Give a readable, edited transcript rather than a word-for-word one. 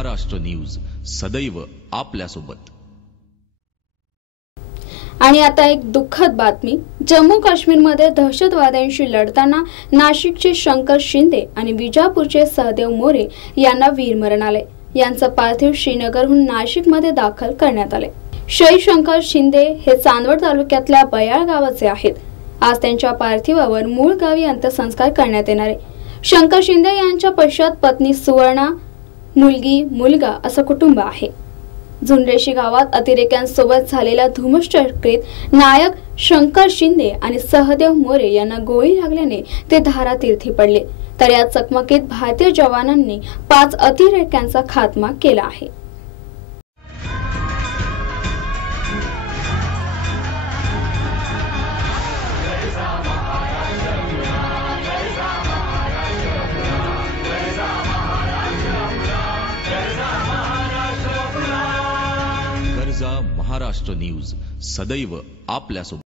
Maharashtra news सदैव आपल्यासोबत। आणि आता एक दुःखद बातमी। जम्मू काश्मीरमध्ये दहशतवाद्यांशी लढताना नाशिकचे शंकर शिंदे आणि विजापूरचे सहदेव मोरे यांना वीरमरण आले। यांचं पार्थिव श्रीनगरहून नाशिकमध्ये दाखल करण्यात आले। शहीद शंकर शिंदे हे चांदवड तालुक्यातल्या बयाळ गावाचे आहेत। आज त्यांच्या पार्थिवावर मूळ गावी अंत्यसंस्कार करण्यात येणार आहे। शंकर शिंदे यांच्या पश्चात पत्नी सुवर्णा, मुलगी, मुलगा असं कुटुंब आहे। झुंडेशी गावात अतिरेक्यांसोबत झालेल्या धुमश्चक्रीत नायक शंकर शिंदे आणि सहदेव मोरे यांना गोळी लागल्याने ते धारातीर्थी पडले। तर या चकमकीत भारतीय जवानांनी 5 अतिरेक्यांचा खात्मा केला आहे। महाराष्ट्र न्यूज सदैव आपल्यासोबत।